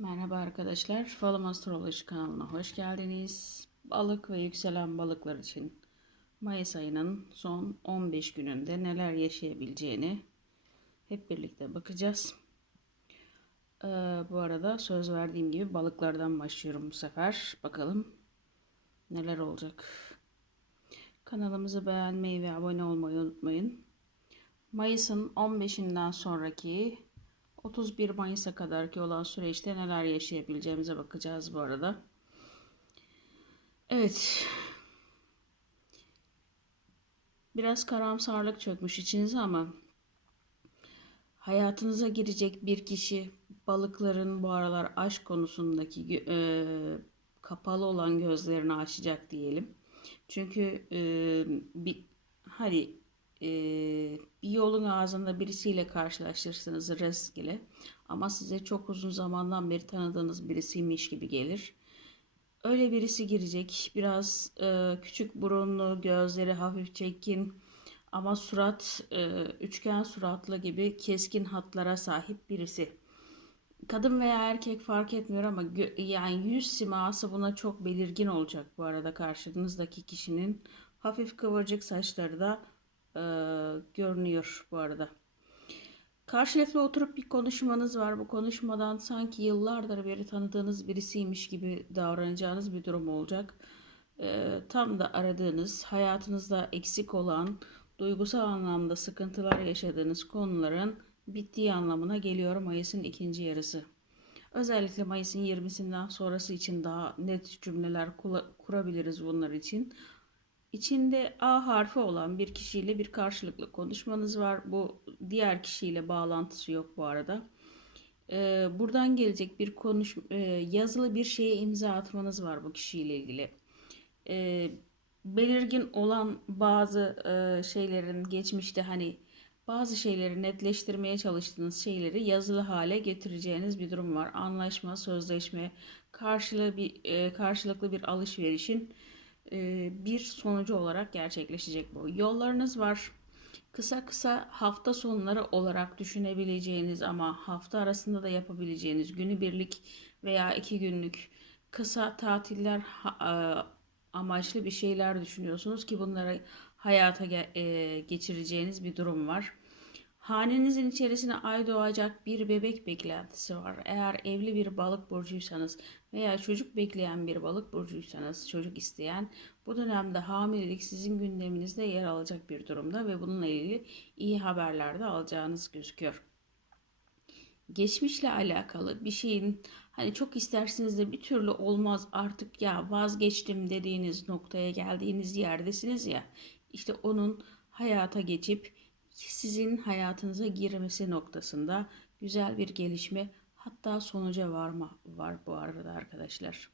Merhaba arkadaşlar. Falım Astroloji kanalına hoş geldiniz. Balık ve yükselen balıklar için Mayıs ayının son 15 gününde neler yaşayabileceğini hep birlikte bakacağız. Ee, bu arada söz verdiğim gibi balıklardan başlıyorum bu sefer. Bakalım neler olacak. Kanalımızı beğenmeyi ve abone olmayı unutmayın. Mayıs'ın 15'inden sonraki 31 Mayıs'a kadarki olan süreçte neler yaşayabileceğimize bakacağız bu arada. Evet. Biraz karamsarlık çökmüş içinize ama hayatınıza girecek bir kişi balıkların bu aralar aşk konusundaki e, kapalı olan gözlerini açacak diyelim. Çünkü e, bir hadi e, bir yolun ağzında birisiyle karşılaşırsınız rastgele ama size çok uzun zamandan beri tanıdığınız birisiymiş gibi gelir. Öyle birisi girecek. Biraz e, küçük burunlu, gözleri hafif çekin ama surat e, üçgen suratlı gibi keskin hatlara sahip birisi. Kadın veya erkek fark etmiyor ama yani yüz siması buna çok belirgin olacak bu arada karşınızdaki kişinin. Hafif kıvırcık saçları da e, görünüyor bu arada. Karşılıklı oturup bir konuşmanız var. Bu konuşmadan sanki yıllardır beri tanıdığınız birisiymiş gibi davranacağınız bir durum olacak. E, tam da aradığınız, hayatınızda eksik olan, duygusal anlamda sıkıntılar yaşadığınız konuların bittiği anlamına geliyor Mayıs'ın ikinci yarısı. Özellikle Mayıs'ın 20'sinden sonrası için daha net cümleler kurabiliriz bunlar için. İçinde A harfi olan bir kişiyle bir karşılıklı konuşmanız var. Bu diğer kişiyle bağlantısı yok bu arada. Ee, buradan gelecek bir konuş e, yazılı bir şeye imza atmanız var bu kişiyle ilgili. Ee, belirgin olan bazı e, şeylerin geçmişte hani bazı şeyleri netleştirmeye çalıştığınız şeyleri yazılı hale getireceğiniz bir durum var. Anlaşma, sözleşme, karşılığı bir e, karşılıklı bir alışverişin bir sonucu olarak gerçekleşecek bu. Yollarınız var. Kısa kısa hafta sonları olarak düşünebileceğiniz ama hafta arasında da yapabileceğiniz günübirlik veya iki günlük kısa tatiller e, amaçlı bir şeyler düşünüyorsunuz ki bunları hayata e, geçireceğiniz bir durum var. Hanenizin içerisine ay doğacak bir bebek beklentisi var. Eğer evli bir balık burcuysanız veya çocuk bekleyen bir balık burcuysanız, çocuk isteyen bu dönemde hamilelik sizin gündeminizde yer alacak bir durumda ve bununla ilgili iyi haberler de alacağınız gözüküyor. Geçmişle alakalı bir şeyin hani çok istersiniz de bir türlü olmaz artık ya vazgeçtim dediğiniz noktaya geldiğiniz yerdesiniz ya işte onun hayata geçip sizin hayatınıza girmesi noktasında güzel bir gelişme hatta sonuca varma var bu arada arkadaşlar.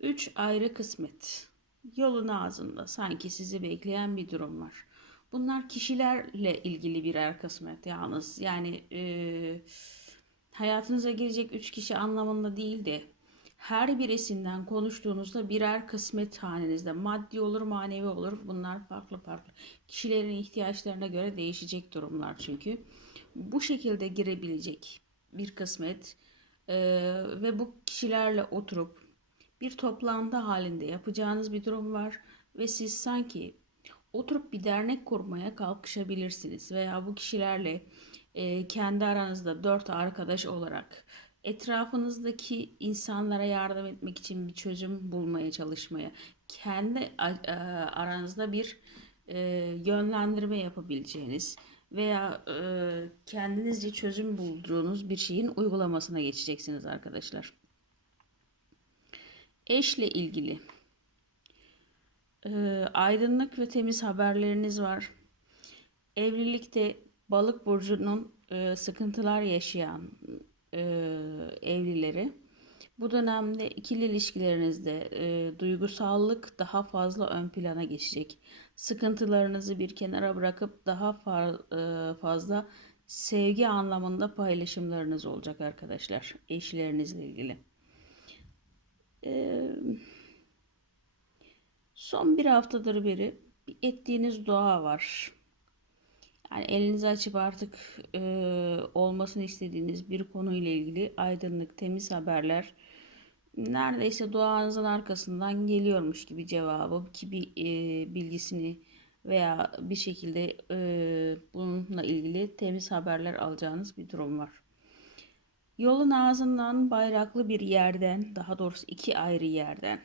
Üç ayrı kısmet. Yolun ağzında sanki sizi bekleyen bir durum var. Bunlar kişilerle ilgili birer kısmet yalnız. Yani e, hayatınıza girecek üç kişi anlamında değil de her birisinden konuştuğunuzda birer kısmet hanenizde. Maddi olur manevi olur. Bunlar farklı farklı. Kişilerin ihtiyaçlarına göre değişecek durumlar çünkü. Bu şekilde girebilecek bir kısmet e, ve bu kişilerle oturup bir toplantı halinde yapacağınız bir durum var ve siz sanki oturup bir dernek kurmaya kalkışabilirsiniz veya bu kişilerle e, kendi aranızda dört arkadaş olarak etrafınızdaki insanlara yardım etmek için bir çözüm bulmaya çalışmaya, kendi e, aranızda bir e, yönlendirme yapabileceğiniz veya e, kendinizce çözüm bulduğunuz bir şeyin uygulamasına geçeceksiniz arkadaşlar. Eşle ilgili aydınlık ve temiz haberleriniz var. Evlilikte balık burcunun sıkıntılar yaşayan e, evlileri. Bu dönemde ikili ilişkilerinizde e, duygusallık daha fazla ön plana geçecek. Sıkıntılarınızı bir kenara bırakıp daha far, e, fazla sevgi anlamında paylaşımlarınız olacak arkadaşlar eşlerinizle ilgili. E, son bir haftadır beri ettiğiniz dua var. Yani elinizi açıp artık e, olmasını istediğiniz bir konuyla ilgili aydınlık, temiz haberler neredeyse duanızın arkasından geliyormuş gibi cevabı, ki bir e, bilgisini veya bir şekilde e, bununla ilgili temiz haberler alacağınız bir durum var. Yolun ağzından bayraklı bir yerden, daha doğrusu iki ayrı yerden,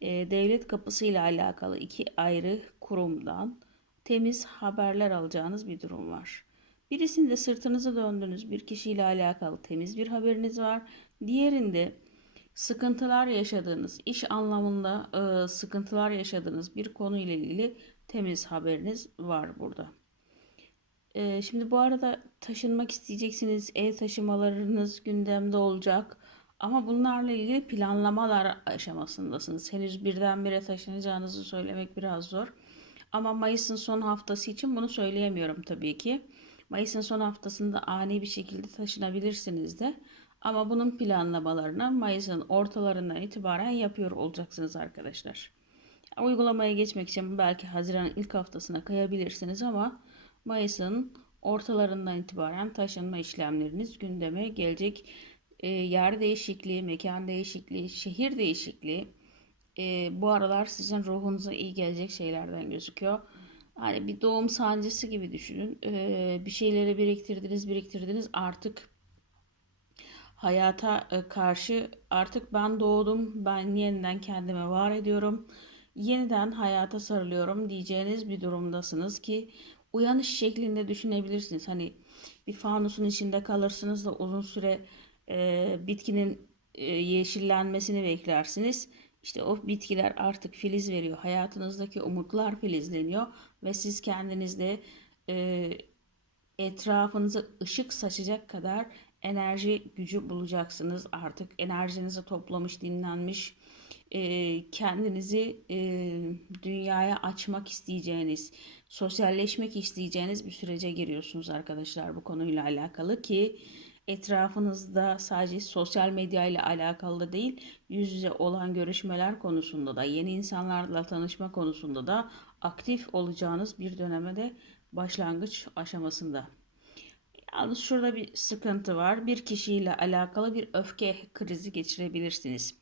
e, devlet kapısıyla alakalı iki ayrı kurumdan temiz haberler alacağınız bir durum var. Birisinde sırtınızı döndüğünüz bir kişiyle alakalı temiz bir haberiniz var. Diğerinde sıkıntılar yaşadığınız, iş anlamında e, sıkıntılar yaşadığınız bir konuyla ilgili temiz haberiniz var burada. E, şimdi bu arada taşınmak isteyeceksiniz, ev taşımalarınız gündemde olacak. Ama bunlarla ilgili planlamalar aşamasındasınız. Henüz birdenbire taşınacağınızı söylemek biraz zor. Ama Mayıs'ın son haftası için bunu söyleyemiyorum tabii ki. Mayıs'ın son haftasında ani bir şekilde taşınabilirsiniz de. Ama bunun planlamalarını Mayıs'ın ortalarından itibaren yapıyor olacaksınız arkadaşlar. Uygulamaya geçmek için belki Haziran'ın ilk haftasına kayabilirsiniz ama Mayıs'ın ortalarından itibaren taşınma işlemleriniz gündeme gelecek. E, yer değişikliği, mekan değişikliği, şehir değişikliği e, bu aralar sizin ruhunuza iyi gelecek şeylerden gözüküyor. Hani bir doğum sancısı gibi düşünün. E, bir şeyleri biriktirdiniz, biriktirdiniz. Artık hayata e, karşı artık ben doğdum, ben yeniden kendime var ediyorum. Yeniden hayata sarılıyorum diyeceğiniz bir durumdasınız ki uyanış şeklinde düşünebilirsiniz. Hani bir fanusun içinde kalırsınız da uzun süre e, bitkinin e, yeşillenmesini beklersiniz. İşte o bitkiler artık filiz veriyor. Hayatınızdaki umutlar filizleniyor ve siz kendinizde e, etrafınıza ışık saçacak kadar enerji gücü bulacaksınız. Artık enerjinizi toplamış, dinlenmiş, e, kendinizi e, dünyaya açmak isteyeceğiniz, sosyalleşmek isteyeceğiniz bir sürece giriyorsunuz arkadaşlar bu konuyla alakalı ki etrafınızda sadece sosyal medya ile alakalı değil, yüz yüze olan görüşmeler konusunda da, yeni insanlarla tanışma konusunda da aktif olacağınız bir döneme de başlangıç aşamasında. Yalnız şurada bir sıkıntı var. Bir kişiyle alakalı bir öfke krizi geçirebilirsiniz.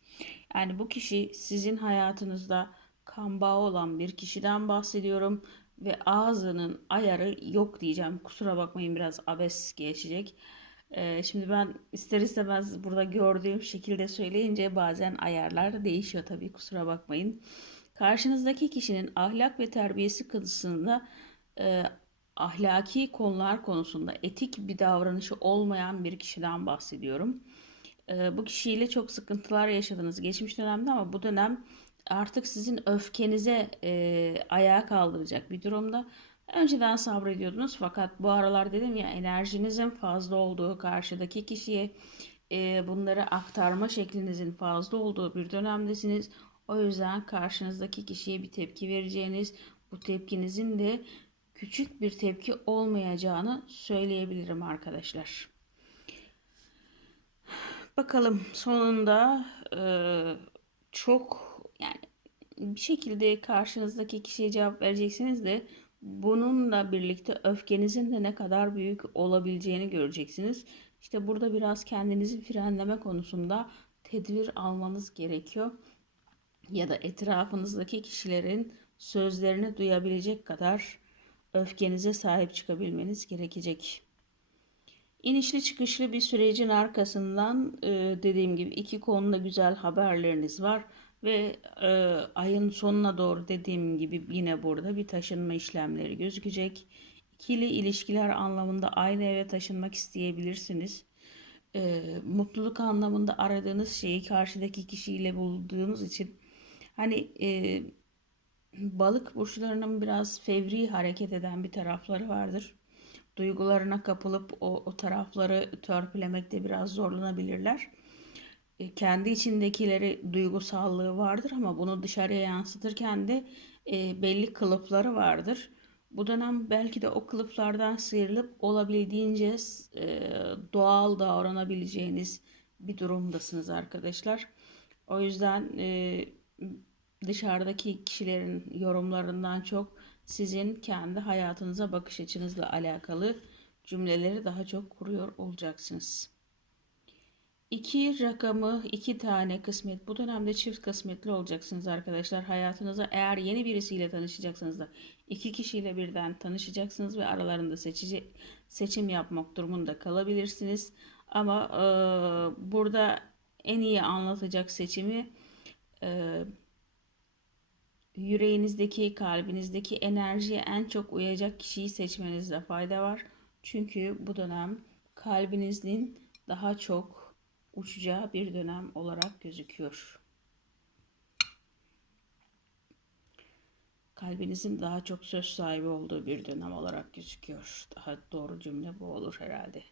Yani bu kişi sizin hayatınızda kan bağı olan bir kişiden bahsediyorum ve ağzının ayarı yok diyeceğim. Kusura bakmayın biraz abes geçecek. Ee, şimdi ben ister istemez burada gördüğüm şekilde söyleyince bazen ayarlar değişiyor tabii kusura bakmayın. Karşınızdaki kişinin ahlak ve terbiyesi konusunda e, ahlaki konular konusunda etik bir davranışı olmayan bir kişiden bahsediyorum. E, bu kişiyle çok sıkıntılar yaşadınız geçmiş dönemde ama bu dönem artık sizin öfkenize e, ayağa kaldıracak bir durumda. Önceden sabrediyordunuz fakat bu aralar dedim ya enerjinizin fazla olduğu karşıdaki kişiye e, bunları aktarma şeklinizin fazla olduğu bir dönemdesiniz. O yüzden karşınızdaki kişiye bir tepki vereceğiniz, bu tepkinizin de küçük bir tepki olmayacağını söyleyebilirim arkadaşlar. Bakalım sonunda e, çok yani bir şekilde karşınızdaki kişiye cevap vereceksiniz de bununla birlikte öfkenizin de ne kadar büyük olabileceğini göreceksiniz. İşte burada biraz kendinizi frenleme konusunda tedbir almanız gerekiyor. Ya da etrafınızdaki kişilerin sözlerini duyabilecek kadar öfkenize sahip çıkabilmeniz gerekecek. İnişli çıkışlı bir sürecin arkasından dediğim gibi iki konuda güzel haberleriniz var. Ve e, ayın sonuna doğru dediğim gibi yine burada bir taşınma işlemleri gözükecek. İkili ilişkiler anlamında aynı eve taşınmak isteyebilirsiniz. E, mutluluk anlamında aradığınız şeyi karşıdaki kişiyle bulduğunuz için hani e, balık burçlarının biraz fevri hareket eden bir tarafları vardır. Duygularına kapılıp o, o tarafları törpülemekte biraz zorlanabilirler. E, kendi içindekileri duygusallığı vardır ama bunu dışarıya yansıtırken de e, belli kılıfları vardır. Bu dönem belki de o kılıflardan sıyrılıp olabildiğince e, doğal davranabileceğiniz bir durumdasınız arkadaşlar. O yüzden e, dışarıdaki kişilerin yorumlarından çok sizin kendi hayatınıza bakış açınızla alakalı cümleleri daha çok kuruyor olacaksınız. İki rakamı, iki tane kısmet. Bu dönemde çift kısmetli olacaksınız arkadaşlar. Hayatınıza eğer yeni birisiyle tanışacaksanız da iki kişiyle birden tanışacaksınız ve aralarında seçici, seçim yapmak durumunda kalabilirsiniz. Ama e, burada en iyi anlatacak seçimi e, yüreğinizdeki, kalbinizdeki enerjiye en çok uyacak kişiyi seçmenizde fayda var. Çünkü bu dönem kalbinizin daha çok uçacağı bir dönem olarak gözüküyor. Kalbinizin daha çok söz sahibi olduğu bir dönem olarak gözüküyor. Daha doğru cümle bu olur herhalde.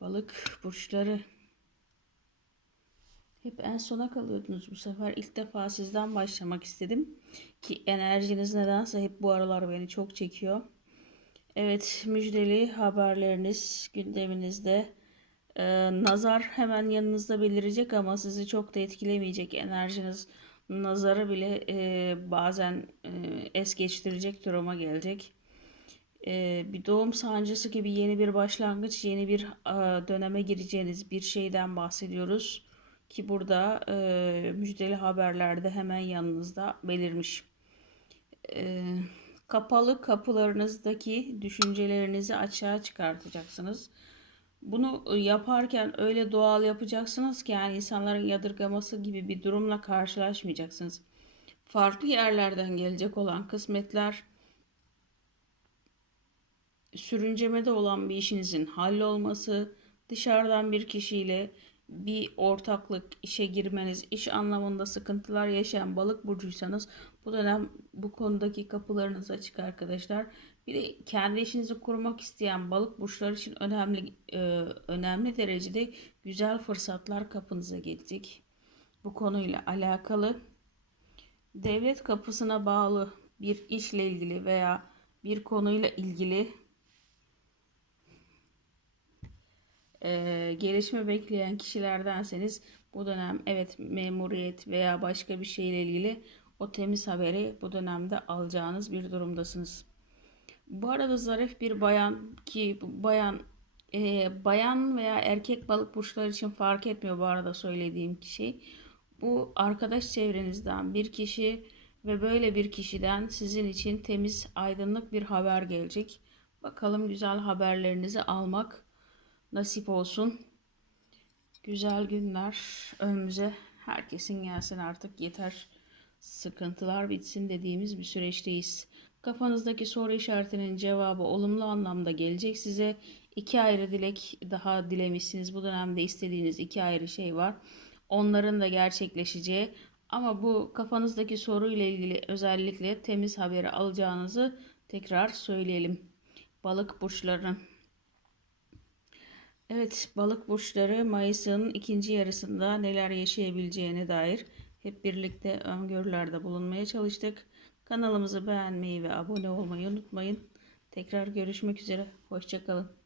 Balık burçları hep en sona kalıyordunuz bu sefer. ilk defa sizden başlamak istedim. Ki enerjiniz nedense hep bu aralar beni çok çekiyor. Evet müjdeli haberleriniz gündeminizde. Ee, nazar hemen yanınızda belirecek ama sizi çok da etkilemeyecek. Enerjiniz nazarı bile e, bazen e, es geçtirecek duruma gelecek. E, bir doğum sancısı gibi yeni bir başlangıç, yeni bir e, döneme gireceğiniz bir şeyden bahsediyoruz. Ki burada e, müjdeli haberlerde hemen yanınızda belirmiş. E, kapalı kapılarınızdaki düşüncelerinizi açığa çıkartacaksınız. Bunu yaparken öyle doğal yapacaksınız ki yani insanların yadırgaması gibi bir durumla karşılaşmayacaksınız. Farklı yerlerden gelecek olan kısmetler sürüncemede olan bir işinizin hallolması, dışarıdan bir kişiyle bir ortaklık işe girmeniz, iş anlamında sıkıntılar yaşayan balık burcuysanız bu dönem bu konudaki kapılarınız açık arkadaşlar. Bir de kendi işinizi kurmak isteyen balık burçları için önemli e, önemli derecede güzel fırsatlar kapınıza gelecek. Bu konuyla alakalı devlet kapısına bağlı bir işle ilgili veya bir konuyla ilgili e, gelişme bekleyen kişilerdenseniz bu dönem evet memuriyet veya başka bir şeyle ilgili o temiz haberi bu dönemde alacağınız bir durumdasınız. Bu arada zarif bir bayan ki bayan e, bayan veya erkek balık burçları için fark etmiyor bu arada söylediğim şey. Bu arkadaş çevrenizden bir kişi ve böyle bir kişiden sizin için temiz, aydınlık bir haber gelecek. Bakalım güzel haberlerinizi almak nasip olsun. Güzel günler önümüze herkesin gelsin artık yeter. Sıkıntılar bitsin dediğimiz bir süreçteyiz. Kafanızdaki soru işaretinin cevabı olumlu anlamda gelecek size. iki ayrı dilek daha dilemişsiniz. Bu dönemde istediğiniz iki ayrı şey var. Onların da gerçekleşeceği ama bu kafanızdaki soruyla ilgili özellikle temiz haberi alacağınızı tekrar söyleyelim. Balık burçlarının Evet, balık burçları Mayıs'ın ikinci yarısında neler yaşayabileceğine dair hep birlikte öngörülerde bulunmaya çalıştık. Kanalımızı beğenmeyi ve abone olmayı unutmayın. Tekrar görüşmek üzere. Hoşçakalın.